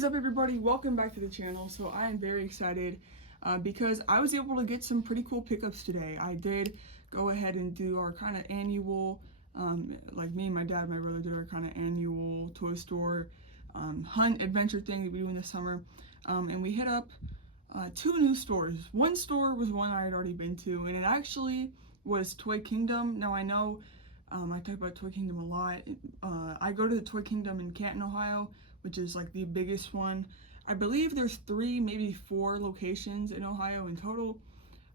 is up, everybody? Welcome back to the channel. So I am very excited because I was able to get some pretty cool pickups today. I did go ahead and do our kind of annual, like me, my dad, my brother did our kind of annual toy store hunt adventure thing that we do in the summer. And we hit up two new stores. One store was one I had already been to, and it actually was Toy Kingdom. Now I know I talk about Toy Kingdom a lot. I go to the Toy Kingdom in Canton, Ohio, which is like the biggest one. I believe there's 3, maybe 4 locations in Ohio in total.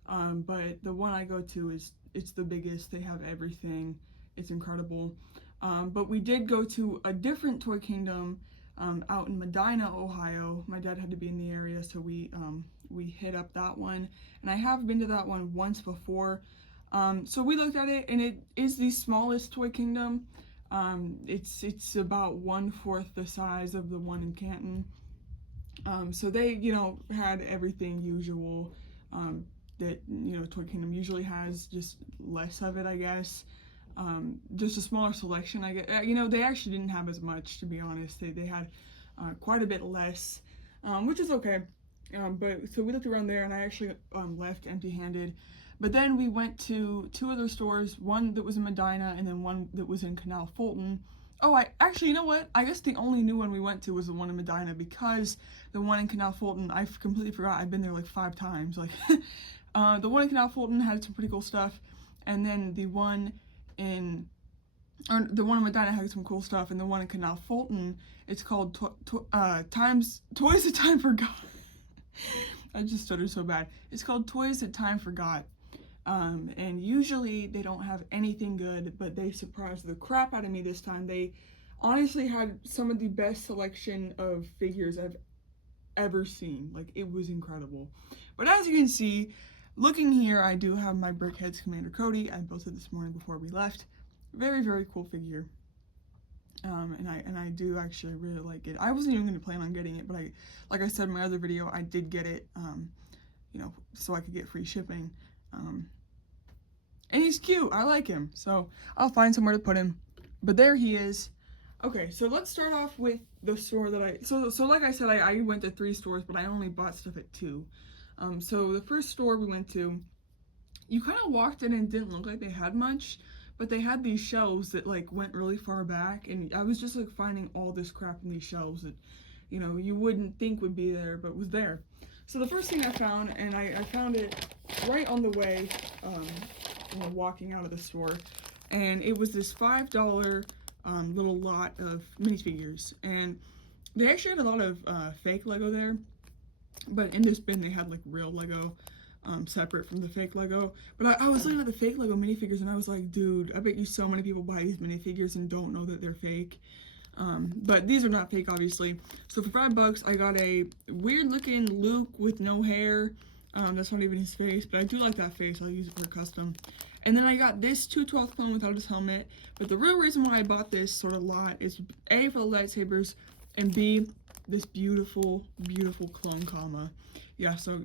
But the one I go to it's the biggest. They have everything. It's incredible. But we did go to a different Toy Kingdom out in Medina, Ohio. My dad had to be in the area, so we hit up that one. And I have been to that one once before. So we looked at it, and it is the smallest Toy Kingdom. It's about 1/4 the size of the one in Canton. So they, had everything usual that, Toy Kingdom usually has, just less of it, I guess. Just a smaller selection, I guess. They actually didn't have as much, to be honest. They had quite a bit less, which is okay. But so we looked around there, and I actually left empty-handed. But then we went to 2 other stores, one that was in Medina and then one that was in Canal Fulton. Oh, you know what? I guess the only new one we went to was the one in Medina, because the one in Canal Fulton, I completely forgot. I've been there like 5 times. Like, the one in Canal Fulton had some pretty cool stuff, and then the one in Medina had some cool stuff, and the one in Canal Fulton, it's called Toys That Time Forgot. I just stuttered so bad. It's called Toys That Time Forgot. And usually they don't have anything good, but they surprised the crap out of me this time. They honestly had some of the best selection of figures I've ever seen. Like, it was incredible. But as you can see, looking here, I do have my Brickheadz Commander Cody. I built it this morning before we left. Very, very cool figure. And I do actually really like it. I wasn't even going to plan on getting it, but like I said in my other video, I did get it, so I could get free shipping. And he's cute. I like him. So I'll find somewhere to put him. But there he is. Okay, so let's start off with the store that so like I said, I went to 3 stores, but I only bought stuff at 2. So the first store we went to, you kind of walked in and didn't look like they had much, but they had these shelves that like went really far back, and I was just like finding all this crap in these shelves that, you wouldn't think would be there, but was there. So the first thing I found, and I found it right on the way, walking out of the store, and it was this $5 little lot of minifigures, and they actually had a lot of fake Lego there, but in this bin they had like real Lego separate from the fake Lego. But I was looking at the fake Lego minifigures, and I was like, dude, I bet you so many people buy these minifigures and don't know that they're fake. But these are not fake, obviously. So for $5 I got a weird looking Luke with no hair. That's not even his face, but I do like that face. I'll use it for custom. And then I got this 2/12 clone without his helmet. But the real reason why I bought this sort of lot is A, for the lightsabers, and B, this beautiful, beautiful clone Kama. Yeah, so,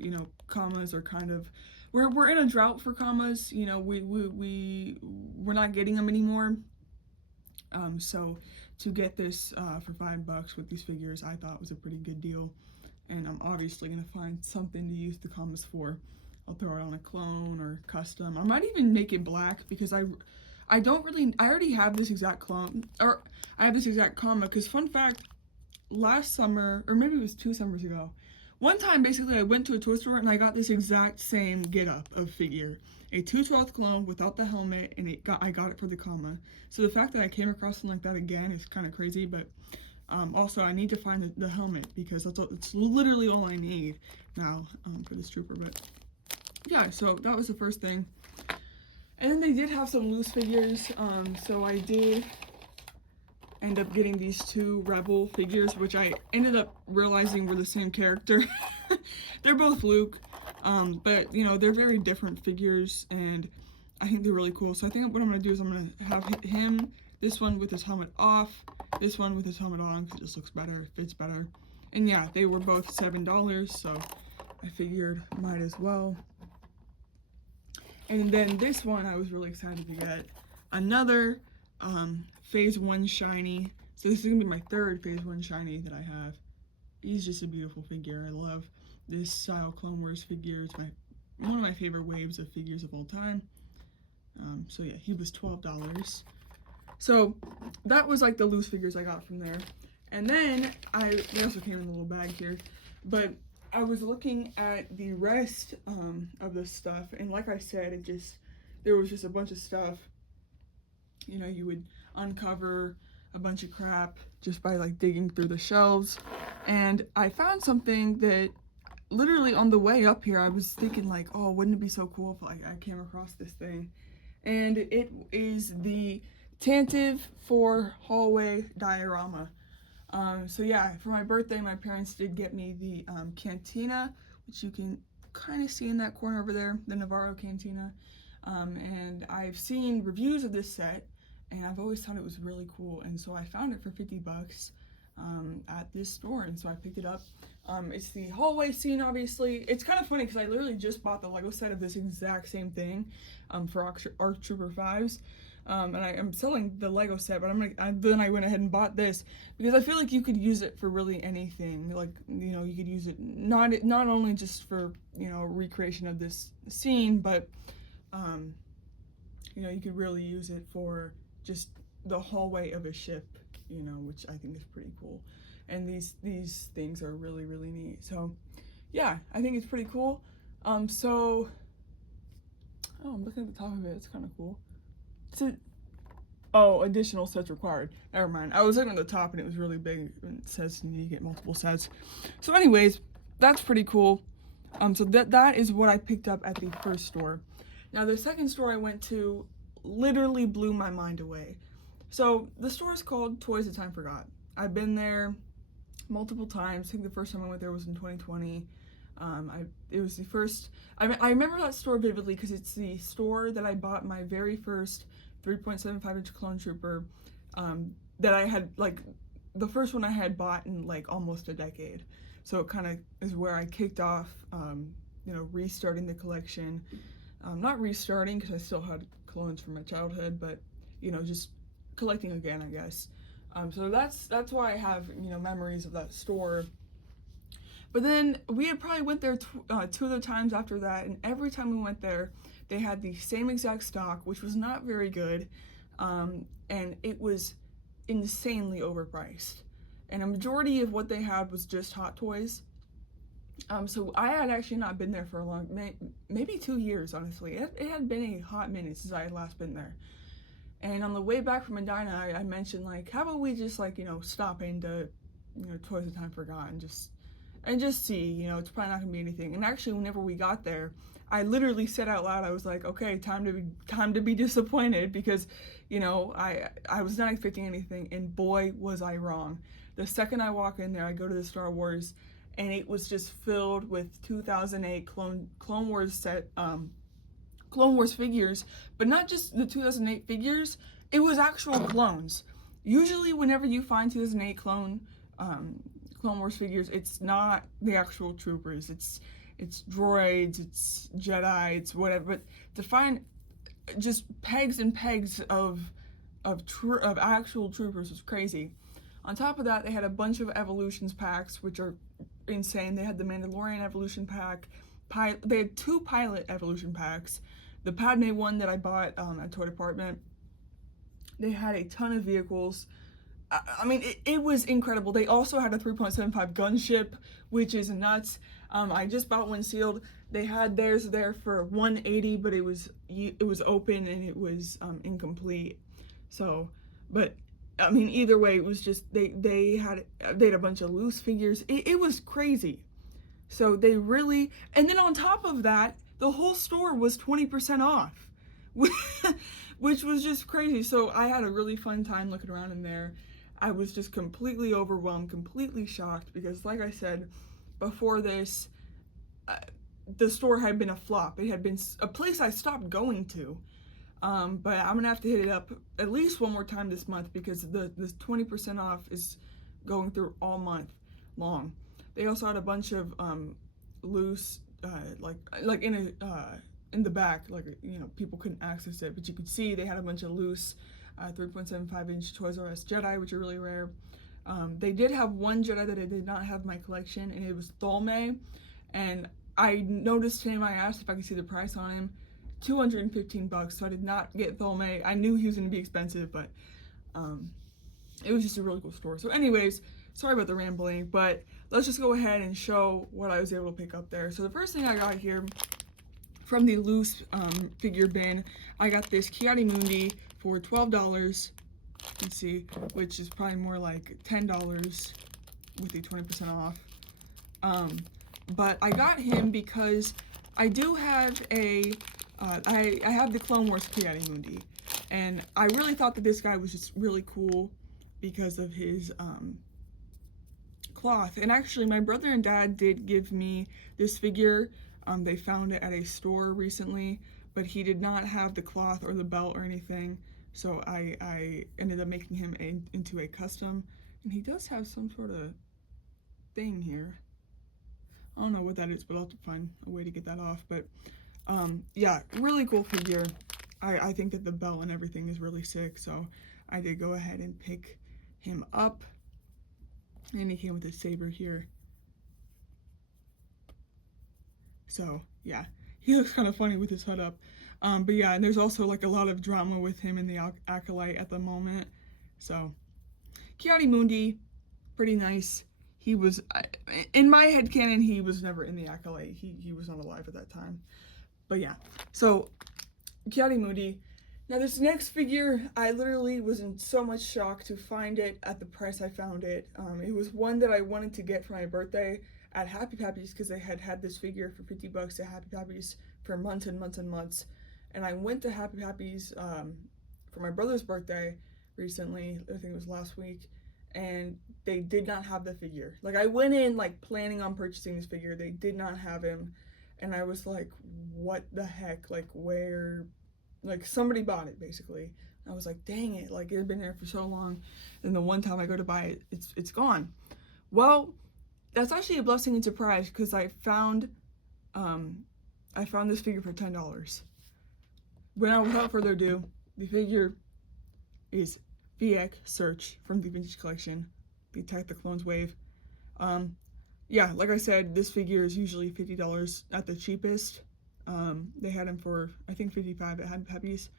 Kamas are kind of, we're in a drought for Kamas. We're not getting them anymore. So to get this for $5 with these figures, I thought was a pretty good deal. And I'm obviously going to find something to use the Kamas for. I'll throw it on a clone or custom. I might even make it black, because I already have this exact clone, or I have this exact Kama, because fun fact, last summer, or maybe it was 2 summers ago, one time basically I went to a toy store and I got this exact same get-up of figure. A 2/12 clone without the helmet, and I got it for the Kama. So the fact that I came across something like that again is kind of crazy, but also I need to find the helmet, because it's literally all I need now for this trooper. But yeah, so that was the first thing. And then they did have some loose figures, so I did end up getting these 2 Rebel figures, which I ended up realizing were the same character. They're both Luke, but they're very different figures, and I think they're really cool. So I think what I'm going to do is I'm going to have him, this one with his helmet off, this one with his helmet on, because it just looks better, fits better. And yeah, they were both $7, so I figured might as well. And then this one I was really excited to get. Another Phase 1 shiny. So this is going to be my 3rd Phase 1 shiny that I have. he's just a beautiful figure. I love this style Clone Wars figure. It's one of my favorite waves of figures of all time. So yeah, he was $12. So that was like the loose figures I got from there. And then they also came in a little bag here, but I was looking at the rest of the stuff, and like I said, there was just a bunch of stuff. You know, you would uncover a bunch of crap just by like digging through the shelves, and I found something that literally on the way up here I was thinking like, oh, wouldn't it be so cool if I came across this thing, and it is the Tantive 4 hallway diorama. So yeah, for my birthday, my parents did get me the Cantina, which you can kind of see in that corner over there, the Navarro Cantina. And I've seen reviews of this set, and I've always thought it was really cool. And so I found it for $50 at this store, and so I picked it up. It's the hallway scene, obviously. It's kind of funny because I literally just bought the Lego set of this exact same thing for ARC Trooper 5s. And I'm selling the Lego set, but then I went ahead and bought this because I feel like you could use it for really anything. Like, you know, you could use it not only just for, you know, recreation of this scene, but you know, you could really use it for just the hallway of a ship, you know, which I think is pretty cool. And these things are really, really neat. So yeah, I think it's pretty cool. I'm looking at the top of it. It's kind of cool. Oh, additional sets required. Never mind. I was looking at the top and it was really big. And it says you need to get multiple sets. So anyways, that's pretty cool. So that is what I picked up at the first store. Now the second store I went to literally blew my mind away. So the store is called Toys That Time Forgot. I've been there multiple times. I think the first time I went there was in 2020. It was the first. I remember that store vividly because it's the store that I bought my very first 3.75-inch Clone Trooper. That I had, like, the first one I had bought in like almost a decade. So it kind of is where I kicked off, you know, restarting the collection. Not restarting because I still had clones from my childhood, but you know, just collecting again, I guess. So that's why I have, you know, memories of that store. But then we had probably went there two other times after that, and every time we went there, they had the same exact stock, which was not very good, and it was insanely overpriced. And a majority of what they had was just Hot Toys. So I had actually not been there for a long, maybe 2 years, honestly. It had been a hot minute since I had last been there. And on the way back from Medina, I mentioned, like, how about we just, like, you know, stop into, you know, Toys That Time Forgot and just see, you know, it's probably not gonna be anything. And actually, whenever we got there, I literally said out loud, I was like, okay, time to be disappointed, because, you know, I was not expecting anything, and boy was I wrong. The second I walk in there, I go to the Star Wars, and it was just filled with 2008 Clone Wars set, Clone Wars figures, but not just the 2008 figures, it was actual clones. Usually whenever you find 2008 Clone Wars figures, it's not the actual troopers, it's droids, it's Jedi, it's whatever, but to find just pegs and pegs of actual troopers was crazy. On top of that, they had a bunch of Evolutions packs, which are insane. They had the Mandalorian Evolution pack, they had 2 Pilot Evolution packs, the Padme one that I bought at Toy Department. They had a ton of vehicles. I mean, it was incredible. They also had a 3.75 gunship, which is nuts. I just bought one sealed. They had theirs there for $180, but it was open and it was incomplete. So, but I mean, either way, it was just they had a bunch of loose figures. It was crazy. So they really, and then on top of that, the whole store was 20% off, which was just crazy. So I had a really fun time looking around in there. I was just completely overwhelmed, completely shocked, because like I said, before this, the store had been a flop. It had been a place I stopped going to. But I'm gonna have to hit it up at least one more time this month, because the 20% off is going through all month long. They also had a bunch of loose, like in the back, like, you know, people couldn't access it, but you could see they had a bunch of loose 3.75-inch Toys R Us Jedi, which are really rare. They did have one Jedi that I did not have in my collection, and it was Tholme. And I noticed him. I asked if I could see the price on him. $215, so I did not get Tholme. I knew he was going to be expensive, but it was just a really cool store. So anyways, sorry about the rambling, but let's just go ahead and show what I was able to pick up there. So the first thing I got here from the loose figure bin, I got this Ki-Adi-Mundi for $12. You can see, which is probably more like $10 with the 20% off. But I got him because I do have a, I have the Clone Wars Ki-Adi-Mundi, and I really thought that this guy was just really cool because of his cloth. And actually, my brother and dad did give me this figure. They found it at a store recently, but he did not have the cloth or the belt or anything, so I ended up making him into a custom. And he does have some sort of thing here. I don't know what that is, but I'll have to find a way to get that off. But yeah, really cool figure. I think that the belt and everything is really sick, so I did go ahead and pick him up. And he came with his saber here. So yeah, he looks kind of funny with his hood up. But yeah, and there's also like a lot of drama with him in the Acolyte at the moment. So Ki-Adi-Mundi, pretty nice. He was, in my headcanon, he was never in the Acolyte. He was not alive at that time. But yeah, so Ki-Adi-Mundi. Now this next figure, I literally was in so much shock to find it at the price I found it. It was one that I wanted to get for my birthday at Happy Pappy's because they had this figure for $50 at Happy Pappy's for months and months and months. And I went to Happy Pappy's for my brother's birthday recently, I think it was last week, and they did not have the figure. Like, I went in like planning on purchasing this figure, they did not have him, and I was like, what the heck, like where, like somebody bought it basically. I was like, dang it, like it had been there for so long, and the one time I go to buy it, it's gone. Well, that's actually a blessing in surprise because I found this figure for $10. Without further ado, the figure is Fiek Search from the Vintage Collection, the Attack the Clones wave. Yeah, like I said, this figure is usually $50 at the cheapest. They had him for, I think, $55 at Happy Pappy's.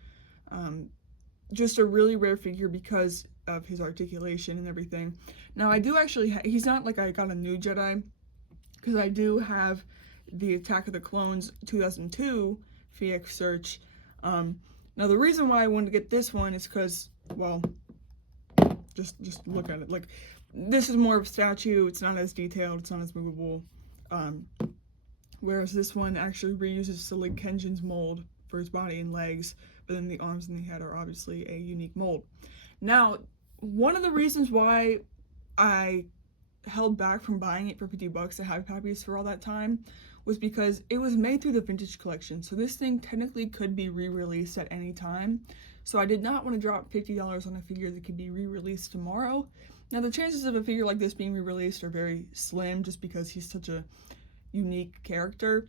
Just a really rare figure because of his articulation and everything. Now, I do actually, he's not like I got a new Jedi, because I do have the Attack of the Clones 2002 Fiek Search. Now, the reason why I wanted to get this one is because, well, just look at it. Like, this is more of a statue. It's not as detailed. It's not as movable. Whereas this one actually reuses Selig Kenshin's mold for his body and legs, but then the arms and the head are obviously a unique mold. Now, one of the reasons why I held back from buying it for $50 at Happy Pappy's for all that time was because it was made through the Vintage Collection, so this thing technically could be re-released at any time. So I did not want to drop $50 on a figure that could be re-released tomorrow. Now, the chances of a figure like this being re-released are very slim just because he's such a unique character.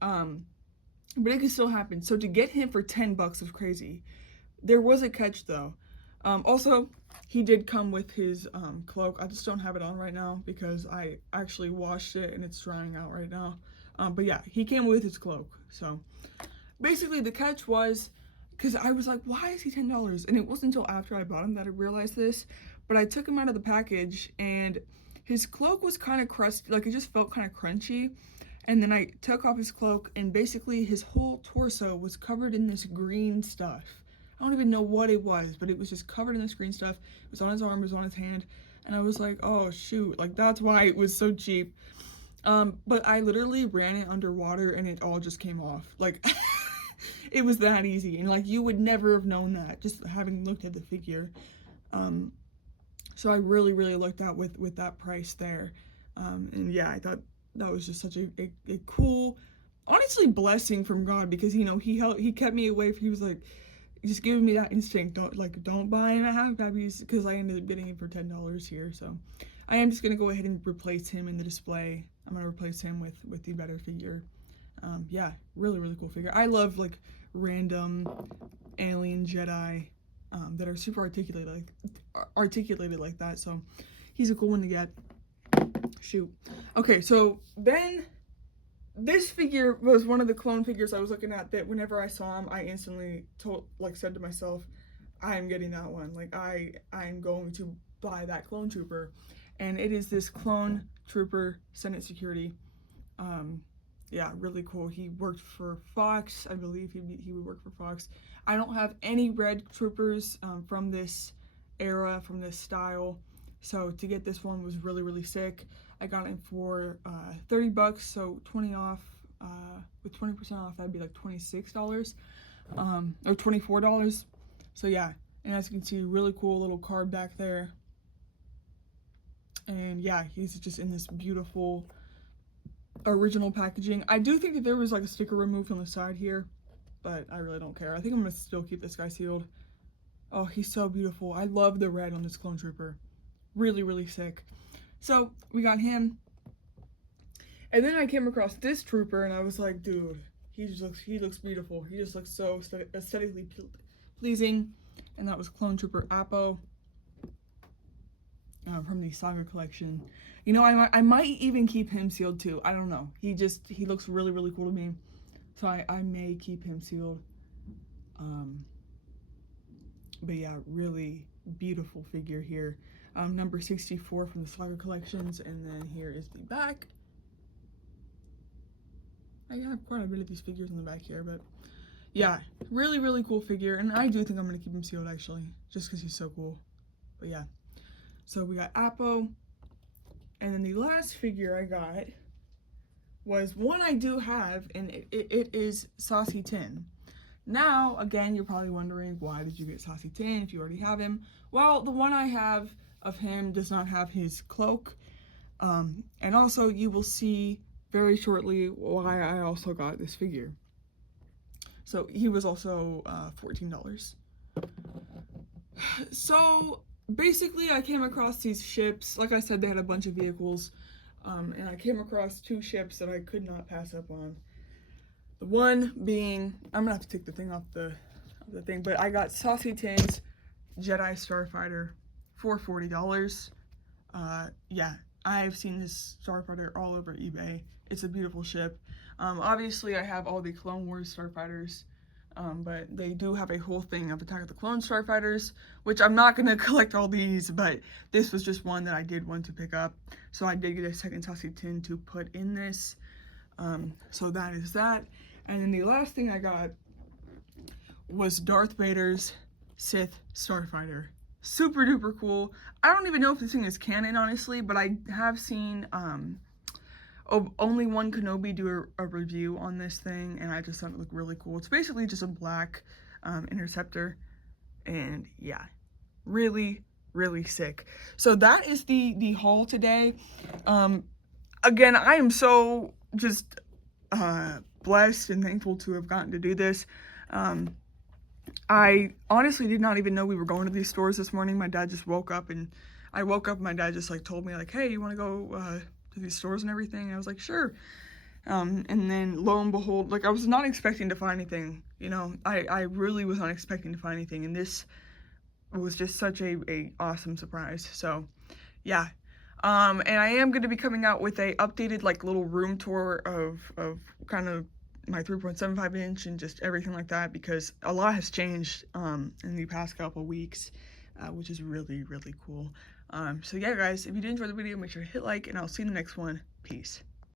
But it could still happen. So to get him for $10 was crazy. There was a catch though. Also, he did come with his cloak. I just don't have it on right now because I actually washed it and it's drying out right now. But yeah, he came with his cloak. So basically the catch was, because I was like, why is he $10? And it wasn't until after I bought him that I realized this. But I took him out of the package and his cloak was kind of crusty, like it just felt kind of crunchy. And then I took off his cloak and basically his whole torso was covered in this green stuff. I don't even know what it was, but it was just covered in this green stuff. It was on his arm, it was on his hand. And I was like, oh shoot, like that's why it was so cheap. But I literally ran it underwater and it all just came off. Like, it was that easy. And like, you would never have known that just having looked at the figure. So I really, really lucked out with that price there. And yeah, I thought that was just such a cool, honestly, blessing from God, because, you know, he kept me away. He was like, just giving me that instinct, don't buy him at Happy Pappy's, because I ended up getting him for $10 here. So I am just gonna go ahead and replace him in the display. I'm gonna replace him with the better figure. Yeah, really, really cool figure. I love like random alien Jedi that are super articulated like that. So he's a cool one to get. Shoot. Okay, so then this figure was one of the clone figures I was looking at that whenever I saw him, I instantly said to myself, I'm getting that one. Like, I'm going to buy that clone trooper. And it is this clone trooper Senate Security. Yeah, really cool. He worked for Fox. I believe he would work for Fox. I don't have any red troopers from this era, from this style. So to get this one was really, really sick. I got it for $30, so 20 off. With 20% off, that'd be like $26, or $24. So yeah, and as you can see, really cool little card back there. And yeah, he's just in this beautiful original packaging. I do think that there was like a sticker removed on the side here, but I really don't care. I think I'm gonna still keep this guy sealed. Oh, he's so beautiful. I love the red on this clone trooper. Really, really sick. So we got him. And then I came across this trooper and I was like, dude, he looks beautiful. He just looks so aesthetically pleasing. And that was Clone Trooper Appo from the Saga collection. You know, I might even keep him sealed too. I don't know. He looks really, really cool to me. So I may keep him sealed. But yeah, really beautiful figure here. Number 64 from the Saga collections. And then here is the back. I have quite a bit of these figures in the back here, but yeah, really, really cool figure. And I do think I'm going to keep him sealed, actually, just because he's so cool. But yeah, so we got Appo. And then the last figure I got was one I do have, and it is Saesee Tiin. Now, again, you're probably wondering, why did you get Saesee Tiin if you already have him? Well, the one I have of him does not have his cloak. And also, you will see very shortly why I also got this figure. So he was also $14. So basically I came across these ships. Like I said, they had a bunch of vehicles, and I came across two ships that I could not pass up on. The one being, I'm gonna have to take the thing off the thing, but I got Saesee Tiin's Jedi Starfighter for $40. Yeah, I've seen this Starfighter all over eBay. It's a beautiful ship. Obviously, I have all the Clone Wars Starfighters, but they do have a whole thing of Attack of the Clone Starfighters, which I'm not going to collect all these, but this was just one that I did want to pick up. So I did get a second Saesee Tiin to put in this. So that is that. And then the last thing I got was Darth Vader's Sith Starfighter. Super duper cool. I don't even know if this thing is canon, honestly, but I have seen Only One Kenobi do a review on this thing, and I just thought it looked really cool. It's basically just a black interceptor, and yeah, really, really sick. So that is the haul today. Again, I am so just blessed and thankful to have gotten to do this. I honestly did not even know we were going to these stores this morning. My dad just woke up, and I woke up and my dad just like told me like, hey, you want to go to these stores and everything? And I was like, sure. And then lo and behold, like I was not expecting to find anything, you know, I really was not expecting to find anything, and this was just such a awesome surprise. So yeah, and I am going to be coming out with a updated like little room tour of kind of my 3.75 inch and just everything like that, because a lot has changed in the past couple weeks, which is really, really cool. So yeah, guys, if you did enjoy the video, make sure to hit like, and I'll see you in the next one. Peace.